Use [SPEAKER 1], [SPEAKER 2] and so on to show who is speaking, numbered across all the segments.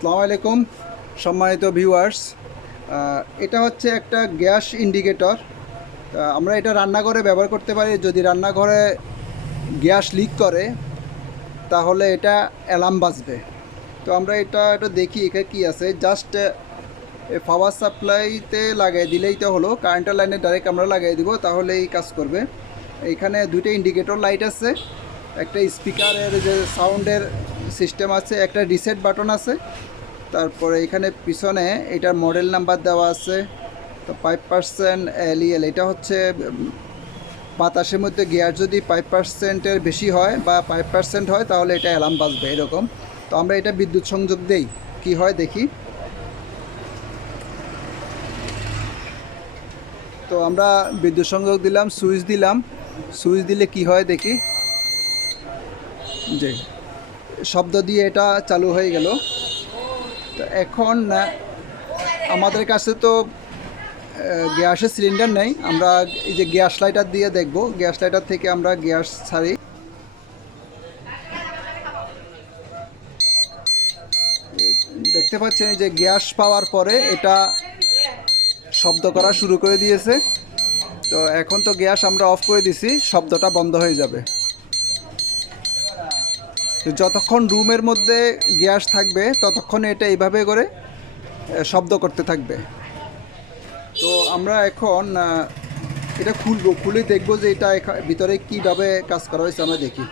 [SPEAKER 1] আসসালামু আলাইকুম, সম্মানিত ভিউয়ার্স এটা হচ্ছে একটা গ্যাস ইন্ডিকেটর আমরা এটা রান্নাঘরে ব্যবহার করতে পারি। যদি রান্নাঘরে গ্যাস লিক করে, তাহলে এটা অ্যালার্ম বাজবে। তো আমরা এটা এটা দেখি, এখানে কী আছে। জাস্ট পাওয়ার সাপ্লাইতে লাগিয়ে দিলেই তো হলো। কারেন্টের লাইনে ডাইরেক্ট আমরা লাগিয়ে দিব তাহলেই কাজ করবে। এখানে দুইটা ইন্ডিকেটর লাইট আছে। একটা স্পিকারের যে সাউন্ডের সিস্টেম আছে, একটা রিসেট বাটন আছে, তারপরে এখানে পিছনে এটার মডেল নাম্বার দেওয়া আছে, তো ফাইভ পার্সেন্ট এলইএল এটা হচ্ছে বাতাসের মধ্যে গিয়ার যদি ফাইভ পার্সেন্টের বেশি হয় বা ফাইভ পার্সেন্ট হয়, তাহলে এটা অ্যালার্ম বাজবে এরকম। তো আমরা এটা বিদ্যুৎ সংযোগ দেই, কি হয় দেখি। তো আমরা বিদ্যুৎ সংযোগ দিলাম সুইচ দিলাম সুইচ দিলে কি হয় দেখি। যে শব্দ দিয়ে এটা চালু হয়ে গেল। তো এখন আমাদের কাছে তো গ্যাসের সিলিন্ডার নেই। আমরা এই যে গ্যাস লাইটার দিয়ে দেখব। গ্যাস লাইটার থেকে আমরা গ্যাস ছাড়ি। দেখতে পাচ্ছেন যে গ্যাস পাওয়ার পরে এটা শব্দ করা শুরু করে দিয়েছে। তো এখন তো গ্যাস আমরা অফ করে দিছি, শব্দটা বন্ধ হয়ে যাবে। যতক্ষণ রুমের মধ্যে গ্যাস থাকবে, ততক্ষণ এটা এইভাবে করে শব্দ করতে থাকবে। তো আমরা এখন এটা খুলবো, খুলে দেখব যে এটা ভিতরে কীভাবে কাজ করা হয়েছে, আমরা দেখি।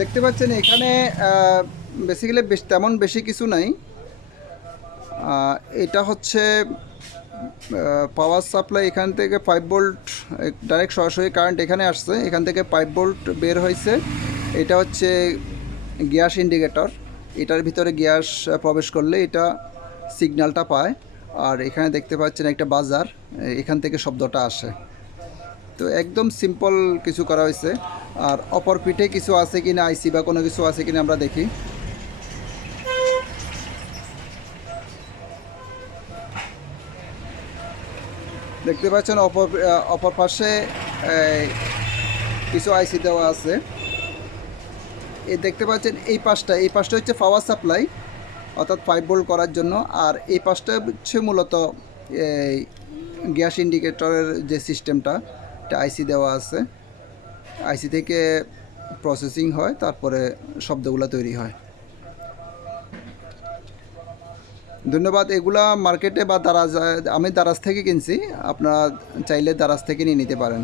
[SPEAKER 1] দেখতে পাচ্ছেন, এখানে বেসিক্যালি বেশ তেমন বেশি কিছু নাই। এটা হচ্ছে পাওয়ার সাপ্লাই এখান থেকে ফাইভ ভোল্ট ডাইরেক্ট সরাসরি কারেন্ট এখানে আসছে। এখান থেকে ফাইভ ভোল্ট বের হয়েছে। এটা হচ্ছে গ্যাস ইন্ডিকেটর এটার ভিতরে গ্যাস প্রবেশ করলে এটা সিগন্যালটা পায়। আর এখানে দেখতে পাচ্ছেন একটা বাজার। এখান থেকে শব্দটা আসে। তো একদম সিম্পল কিছু করা হয়েছে। আর অপর পিঠে কিছু আছে কিনা আইসি বা কোনো কিছু আছে কিনা আমরা দেখি। দেখতে পাচ্ছেন অপর অপর পাশে কিছু আইসি দেওয়া আছে। এই দেখতে পাচ্ছেন এই পাশটা এই পাশটা হচ্ছে পাওয়ার সাপ্লাই অর্থাৎ ফাইভ ভোল্ট করার জন্য। আর এই পাশটা হচ্ছে মূলত, এই গ্যাস ইন্ডিকেটরের যে সিস্টেমটা এটা আইসি দেওয়া আছে। আইসি থেকে প্রসেসিং হয়, তারপরে শব্দগুলো তৈরি হয়। ধন্যবাদ, এগুলা মার্কেটে বা দারাজ, আমি দারাজ থেকে কিনছি, আপনারা চাইলে দারাজ থেকে নিয়ে নিতে পারেন।